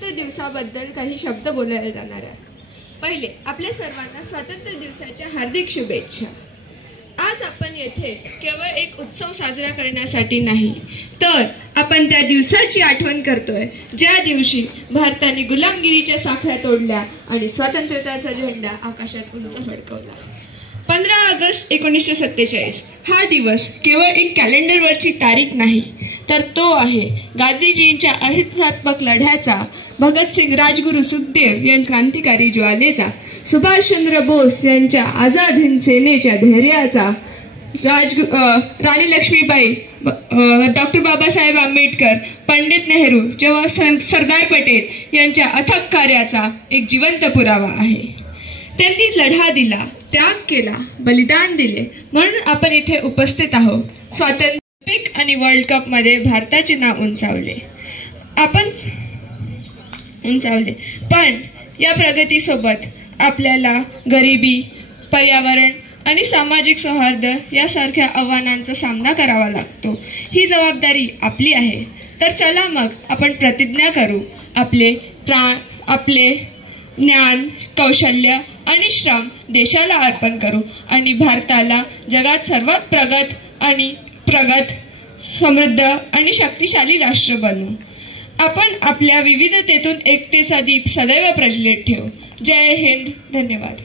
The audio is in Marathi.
स्वातंत्र्य दिवसाबद्दल काही शब्द बोलायला जाणार आहे। पहिले, आपल्या सर्वांना स्वातंत्र्य दिवसाच्या हार्दिक शुभेच्छा। आज आपण येथे केवळ एक उत्सव साजरा करण्यासाठी नाही, तर आपण त्या दिवसाची आठवण करतोय ज्या दिवशी भारताने गुलामगिरीच्या साखळ्या तोडल्या आणि स्वातंत्र्याचा झेंडा आकाशात उंच फडकवला। 15 ऑगस्ट 1947 हा दिवस केवळ एक कॅलेंडरवरची तारीख नाही, तर तो आहे गांधीजींच्या अहिंसात्मक लढ्याचा, भगतसिंग, राजगुरू, सुखदेव यांच्या क्रांतिकारी ज्वालेचा, सुभाषचंद्र बोस यांच्या आझाद हिंद सेनेच्या धैर्याचा, राणी लक्ष्मीबाई, डॉक्टर बाबासाहेब आंबेडकर, पंडित नेहरू, सरदार पटेल यांच्या अथक कार्याचा एक जिवंत पुरावा आहे। त्यांनी लढा दिला, त्याग केला, बलिदान दिले, म्हणून आपण इथे उपस्थित आहोत। स्वातंत्र्य ऑलिम्पिक आणि वर्ल्ड कप मध्ये भारताचे नाव उंचावले, पण या प्रगतीसोबत आपल्याला गरिबी, पर्यावरण आणि सामाजिक सौहार्द यासारख्या आव्हानांचा सामना करावा लागतो। ही जबाबदारी आपली आहे, तर चला मग आपण प्रतिज्ञा करू, आपले प्राण, आपले ज्ञान, कौशल्य आणि श्रम देशाला अर्पण करू आणि भारताला जगात सर्वात प्रगत, समृद्ध आणि शक्तिशाली राष्ट्र बनवू। आपण आपल्या विविधतेतून एकतेचा दीप सदैव प्रज्वलित ठेवू। जय हिंद, धन्यवाद।